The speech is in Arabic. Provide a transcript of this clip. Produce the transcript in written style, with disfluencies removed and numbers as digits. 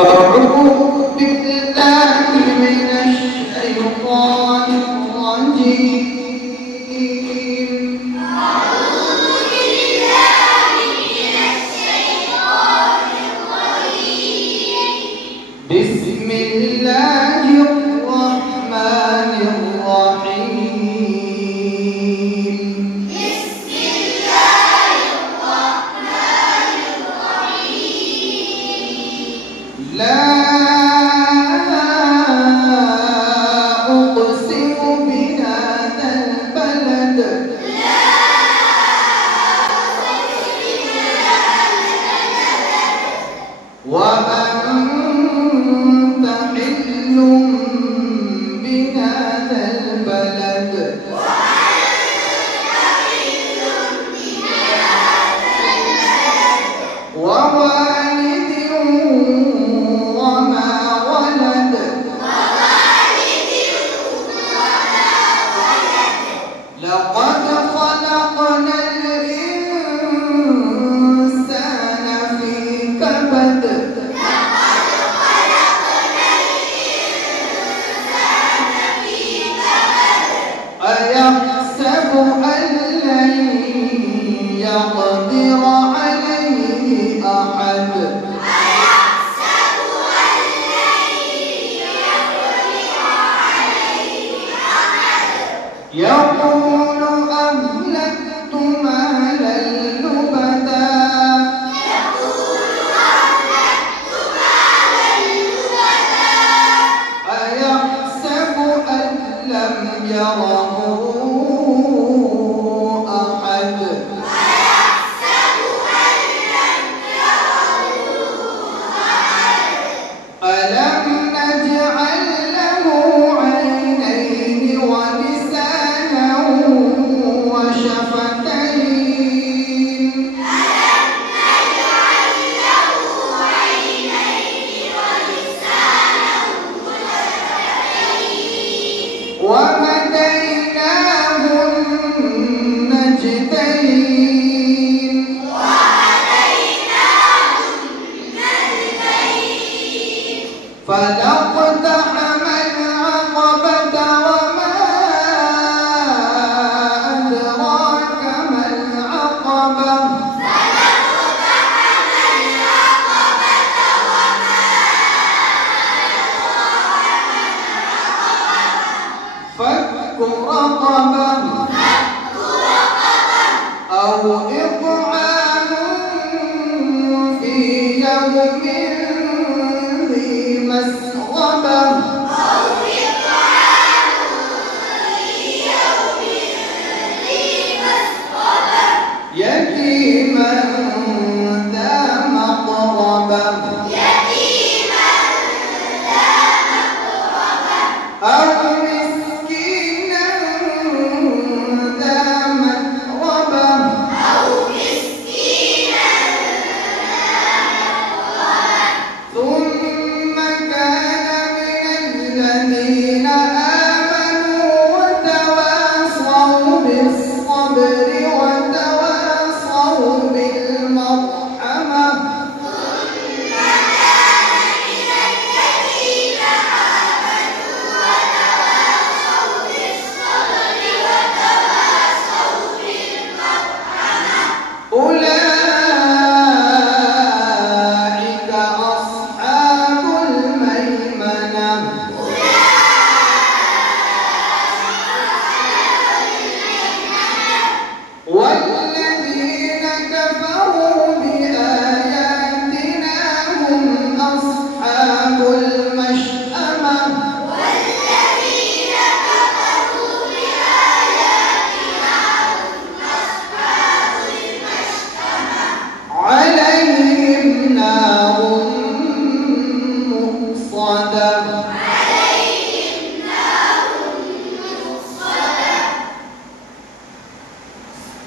أعوذ بالله من الشيطان الرجيم. أعوذ بالله من الشيطان الرجيم. بسم الله الرحمن الرحيم. بسم الله الرحمن الرحيم. لا أقسم بهذا البلد وأنت حل بهذا البلد ووالد وما ولد لقد خلقنا الإنسان في كبد أيحسب أن لن يقدر عليه أحد يقول أهلكت مالا لبدا أيحسب أن لم يره أحد ألم نجعل له عينين ولسانا وشفتين وهديناه النجدين فلاقتحم العقبة وما أدراك ما العقبة فك رقبة أو إطعام في يوم ذي مسغبة يتيما ذا مقربة أو مسكينا ذا متربة ثم كان من الذين آمنوا وتواصوا بالصبر وتواصوا بالمرحمة أولئك أصحاب الميمنة والذين